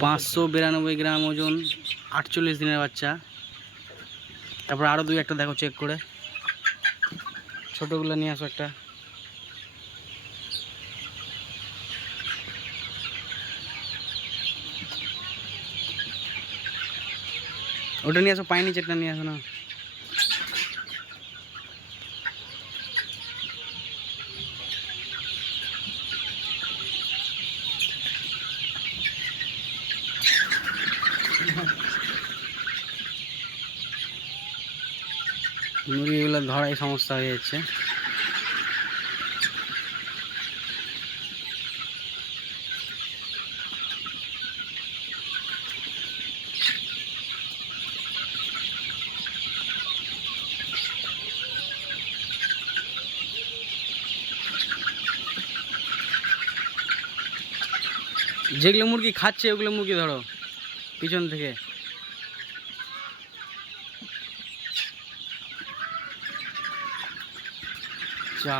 592 গ্রাম ওজন, 48 দিনের বাচ্চা। তারপর আরও দুই একটা দেখো চেক করে, ছোটোগুলো নিয়ে আসো একটা। ওটা নিয়ে আসো, পাইনি চেকটা নিয়ে আসো না। মুরগিগুলো ধরাই সমস্যা হয়ে যাচ্ছে। যেগুলো মুরগি খাচ্ছে ওগুলো মুরগি ধরো পিছন থেকে। চা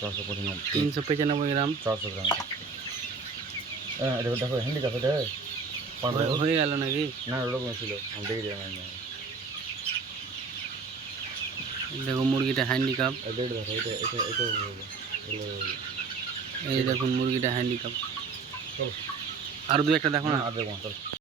चार 395 গ্রাম 400 ग्राम। देखो देखो हिंदी का फिर হয়ে গেল নাকি? ना लोग में ছিল हम देख रहे हैं। দেখো মুরগিটা হ্যান্ডিক্যাপ। डेढ़ था এটা এটা এটা এই দেখুন মুরগিটা হ্যান্ডিক্যাপ। চলো আর দুই একটা দেখো না। আর দেখো চলো।